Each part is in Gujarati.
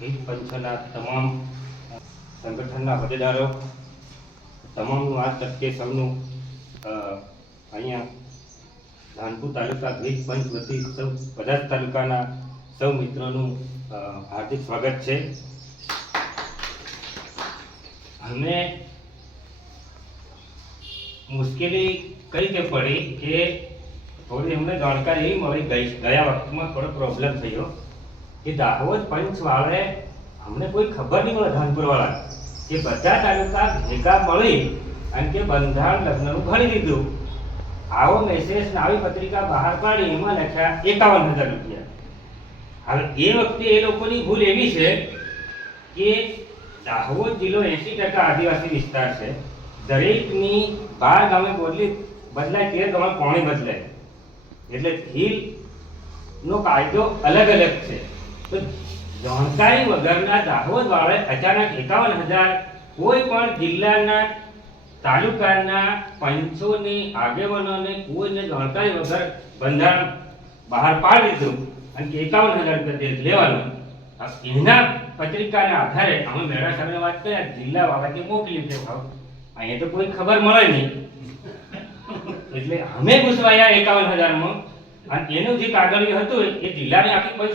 હિત પંચના તમામ સંગઠનના હોદ્દેદારો, તમામનું આ તબકે સૌનું અહીંયા ધાનપુર તાલુકા ભીત પંચ વતી સૌ, બધા જ તાલુકાના સૌ મિત્રોનું હાર્દિક સ્વાગત છે. અમને મુશ્કેલી કઈ રીતે પડી કે થોડી અમને જાણકારી એવી મળી ગઈ, ગયા વખતમાં થોડો પ્રોબ્લેમ થયો. કે દાહોદ પંચ વાળે અમને કોઈ ખબર નહીં મળે ધાનપુર વાળા કે બધા તાલુકા ભેગા મળી અને કે બંધારણ લગ્નનું ભરી દીધું. આવો મેસેજ આવી પત્રિકા બહાર પાડી, એમાં લખ્યા એકાવન હજાર રૂપિયા. હવે એ વખતે એ લોકોની ભૂલ એવી છે કે દાહોદ જિલ્લો એસી ટકા આદિવાસી વિસ્તાર છે. દરેકની બાર ગામે બોલી બદલાય તે તમારે પાણી બદલાય. એટલે ભીલ નો કાયદો અલગ અલગ છે. જાણકારી વગરના દાહોદ વાળે અચાનક એકાવન હજાર કોઈ પણ જિલ્લાના તાલુકાના પંચોની આગેવાનોને કોઈને જાણકારી વગર બંધારણ બહાર પાડી દીધું અને એકાવન હજાર રૂપિયા લેવાનું. એના પત્રિકાના આધારે અમે મેળા સામે વાત કર્યા જિલ્લા વાળા મોકલી છે ભાવ અહીંયા તો કોઈ ખબર મળે નહીં. એટલે અમે ઘૂસવાયા એકાવન હજારમાં. અને એનું જે કાગળિયું હતું, એ જિલ્લાની આખી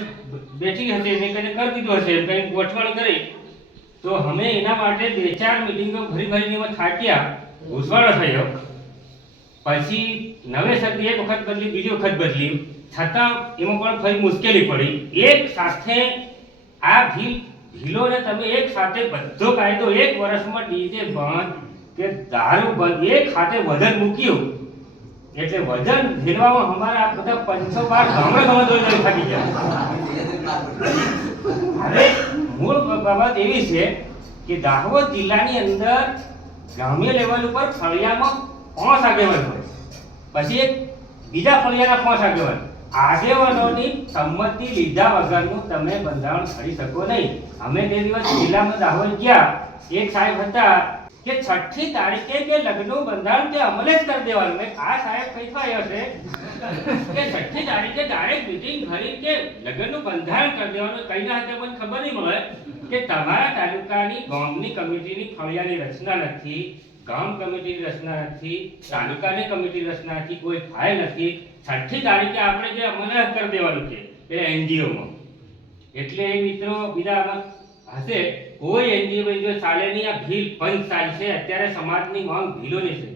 બેઠી હતી, એને કઈ કરી દીધું હશે, એમ કઈ ગોઠવણ કરી. તો અમે એના માટે બે ચાર મિટિંગો ભરી ભરીને એમાં થાક્યા ઘૂસવાડો થયો. પછી નવેસરથી એક વખત બદલી, બીજી વખત બદલી. છતાં એમાં પણ ફરી મુશ્કેલી પડી. એક સાથે આ ભીલ, ભીલોને તમે એક સાથે બધો કાયદો એક વર્ષમાં ડીજે બંધ કે દારૂ બંધ, એક સાથે વજન મૂક્યું. એટલે વજન ઝીલવામાં અમારા બધા પંચો બાર ગમે દોડી દોડી થાકી ગયા. હવે મૂળ બાબત એવી છે કે દાહોદ જિલ્લાની અંદર ગ્રામ્ય લેવલ ઉપર ફળિયામાં પાંચ આગેવાન હોય. પછી એક બીજા ફળિયાના પાંચ આગેવાન. આગેવાનોની સંમતિ લીધા વગરનું તમે બંધારણ કરી શકો નહીં. અમે તે દિવસ જિલ્લામાં દાહોદ ગયા. એક સાહેબ હતા કે છઠ્ઠી તારીખે કે લગ્નનું બંધારણ કે અમલે જ કરી દેવાનું. આ સાહેબ, કઈ થયો છે. કે છઠ્ઠી તારીખે ડાયરેક્ટ મીટિંગ ભરી કે લગ્નનું બંધારણ કરી દેવાનું. કઈના હતા મને ખબર નહીં મળે. કે તમારા તાલુકાની ગામની કમિટીની ફળિયાની રચના નથી, ગામ કમિટીની રચના નથી, તાલુકાની કમિટી રચના નથી, કોઈ ફાઇલ નથી. છઠ્ઠી તારીખે આપણે જે અમલે કરી દેવાનું છે એ એનજીઓમાં. એટલે એ મિત્રો, બીજા હશે. કોઈ એનજીઓ નહીં, આ ભીલ પંચ ચાલશે. અત્યારે સમાજની માંગ ભીલોની છે.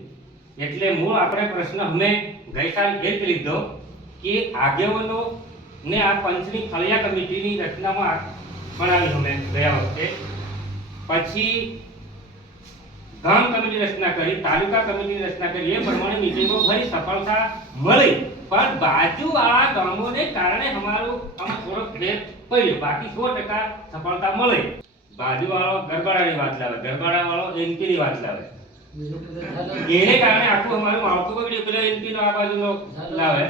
એટલે મૂળ આપણે પ્રશ્ન અમે ગઈકાલ એ જ લીધો કે આગેવાનો ને આ પંચની ફળિયા કમિટીની રચનામાં બનાવી અમે ગયા વખતે. પછી ગામ કમિટી રચના કરી, તાલુકા કમિટીની રચના કરી, એ પ્રમાણે મિટિંગો ભરી, સફળતા મળી. પણ બાજુવાળા ગામોને કારણે અમારું આમાં થોડોક ફેર પડ્યો બાકી સો ટકા સફળતા મળે. બાજુવાળો ગરબાડાની વાત લાવે. ગરબાડા વાળો એનપીની વાત લાવે. એને કારણે આખું અમારું માળખું બગડ્યું પેલો એનપી નો આ બાજુનો લાવે.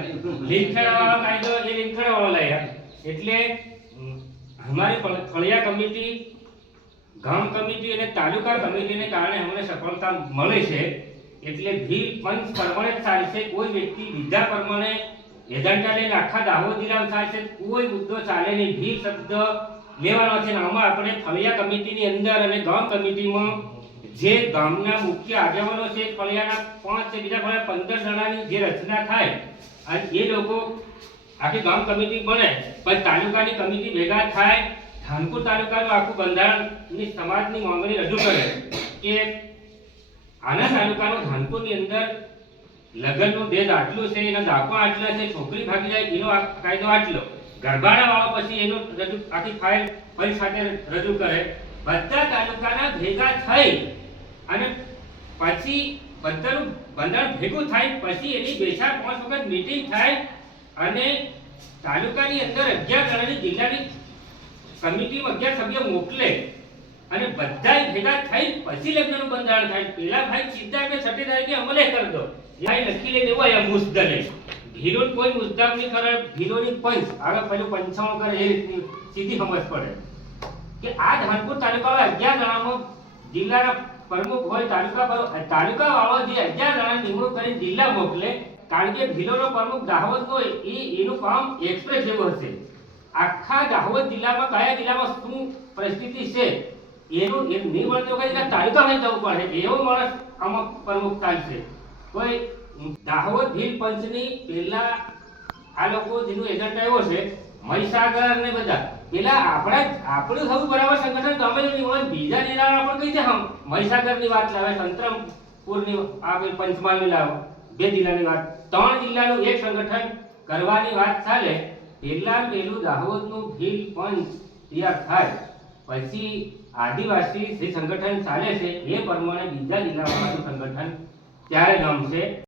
લીંખેડા વાળો કાયદો એ લીંખેડા વાળો લાવ્યા એટલે અમારી ફળિયા કમિટી, ગામ કમિટી અને તાલુકા કમિટીને કારણે અમને સફળતા મળે છે. એટલે ભીલ પંચ પ્રમાણે ચાલશે. કોઈ વ્યક્તિ બીજા પ્રમાણે એજન્ડા લઈને આખા દાહોદ જિલ્લામાં છે. કોઈ મુદ્દો ચાલે નહીં. ભીલ શબ્દ લેવાનો છે આમાં આપણે ફળિયા કમિટીની અંદર અને ગામ કમિટીમાં જે ગામના મુખ્ય આગેવાનો છે, ફળિયાના પાંચ છે, બીજા ફળિયા પંદર જણાની જે રચના થાય અને એ લોકો આખી ગામ કમિટી બને. પણ તાલુકાની કમિટી ભેગા થાય. ધાનપુર તાલુકાનું આખું બંધારણની સમાજની માંગણી રજૂ કરે કે આના તાલુકાનું ધાનપુરની અંદર લગ્નનું દેજ આટલું છે, એના દાખવા આટલા છે, છોકરી ભાગી જાય, એનો કાયદો આટલો. ગરબાડા વાળો પછી એનો રજૂ, આખી ફાઇલ ફરી સાથે રજૂ કરે. બધા તાલુકાના ભેગા થઈ અને પછી બધાનું બંધારણ ભેગું થાય, પછી એની બે ચાર પાંચ વખત મીટિંગ થાય અને તાલુકાની અંદર અગિયાર જણાની જિલ્લાની સમિતિમાં અગિયાર સભ્યો મોકલે. અને બધા ભેગા થઈ પછી લગ્નનું બંધારણ થાય. પેલા ભાઈ સીધા કે છઠ્ઠી તારીખે અમલે કરી દો. ભાઈ લખી લઈને દેવો આ મુસ્દલે ભીલો કોઈ મુદ્દા નહીં કરે ભીલોની પંચ. આગળ પેલું પંચાણું કરે એ રીતની સીધી સમજ પડે. કે આ ધાનપુર તાલુકામાં અગિયાર જણામાં જિલ્લાના પ્રમુખ હોય, તાલુકા પર તાલુકા વાળો જે અગિયાર જણા નિમણૂક કરી જિલ્લા મોકલે, કારણ કે ભીલોનો પ્રમુખ દાહોદ હોય, એ, એનું કામ એક્સપ્રેસ જેવું હશે. આખા દાહોદ જિલ્લામાં કયા જિલ્લામાં શું પરિસ્થિતિ છે? એનું એ નહીં મળે તો કઈ તાલુકામાં જવું પડે. એવો માણસ આમાં થાય છે. કોઈ દાહોદ ભીલ પંચની પહેલા આ લોકો જેનું એજન્ટ આવ્યો છે, મહીસાગર ને બધા, પેલા આપણા આપણું સૌ બરાબર સંગઠન, તો અમે નહીં બીજા જિલ્લાના પણ કઈ છે હમ? મહીસાગરની વાત લાવે, સંતરામપુરની આ પેલી પંચમહાલની લાવો. બે જિલ્લાની વાત. ત્રણ જિલ્લાનું એક સંગઠન કરવાની વાત ચાલે. પહેલા પેલું દાહોદનું ભીલ પંચ તૈયાર થાય. પછી આદિવાસી જે સંગઠન ચાલે છે એ પ્રમાણે બીજા જિલ્લામાં સંગઠન ત્યારે ગમશે